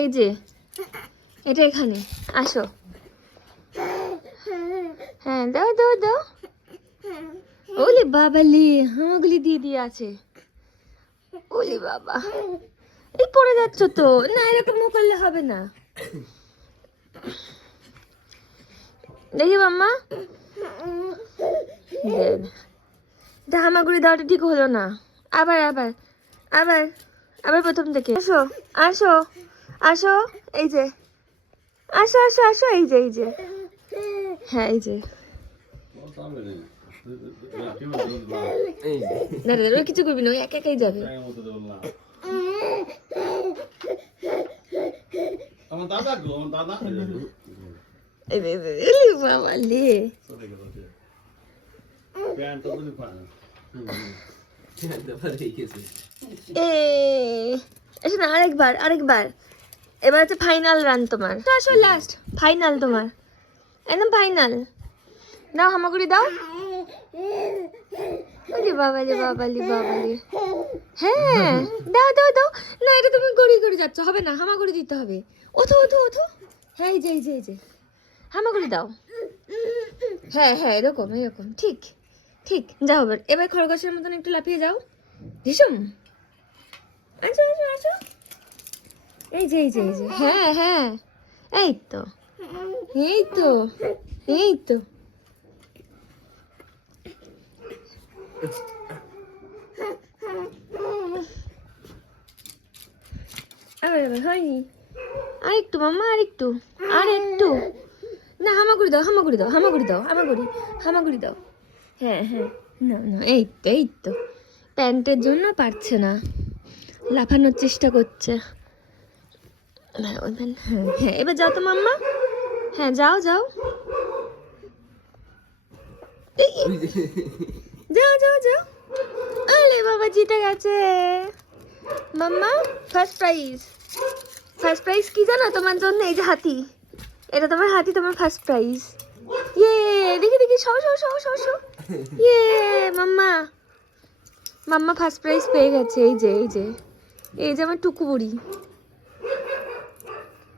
এই যে, এটা এখানে, আসো। হ্যাঁ দাও দাও দাও। ওলে বাবা লে হামাগুলি দিয়ে দিয়ে আছে। ওলে বাবা, এই পড়ে যাচ্ছ তো। না, এরকম করলে হবে না। দেখি দেন। এটা হামাগুড়ি দেওয়াটা ঠিক হলো না। আবার আবার আবার আবার প্রথম থেকে। আসো আসো। আসো এই যে আসো আসো আসো এই যে এই যে হ্যাঁ এই যে দাঁড়া দাঁড়া কিছু করবি না একাই যাবে দাদা দাদা আরেকবার আরেকবার এবার হচ্ছে ফাইনাল রান তোমার। লাস্ট ফাইনাল তোমার। একদম ফাইনাল দাও হামাগুড়ি দাও। ওরে বাবালে বাবালে বাবালে হ্যাঁ। দাও দাও দাও। না এটা তুমি গড়ি গড়ি যাচ্ছ। হবে না হামাগুড়ি দিতে হবে। ওঠো ওঠো ওঠো। হ্যাঁ এই যে এই যে এই যে। হামাগুড়ি দাও। হ্যাঁ হ্যাঁ এরকম এরকম। ঠিক ঠিক। যাও এবার এবার খরগোশের মতন একটু লাফিয়ে যাও। ভীষণ। আচ্ছা আসো আসো। এই যে এই যে এই যে। হ্যাঁ হ্যাঁ। এই তো। এই তো। এই তো। আবার আবার হয়নি আরেকটু মাম্মা, আরেকটু। আরেকটু। না, হামাগুড়ি দাও হামাগুড়ি দাও হামাগুড়ি দাও, হামাগুড়ি হামাগুড়ি দাও। হ্যাঁ হ্যাঁ। না না, এই তো এই তো। প্যান্টের জন্য পারছে না। লাফানোর চেষ্টা করছে। হ্যাঁ ওদের- হ্যাঁ এবার যাও তো মাম্মা। হ্যাঁ যাও যাও। যাও যাও যাও। আরে বাবা, জিতে গেছে। মাম্মা ফার্স্ট প্রাইজ ফার্স্ট প্রাইজ কি জানো তোমার জন্য? এই যে হাতি। এটা তোমার হাতি, তোমার ফার্স্ট প্রাইজ ইয়ে দেখি দেখি সও সও সও সও সও ইয়ে মাম্মা। মাম্মা ফার্স্ট প্রাইজ পেয়ে গেছে। এই যে এই যে। এই যে আমার টুকু বুড়ি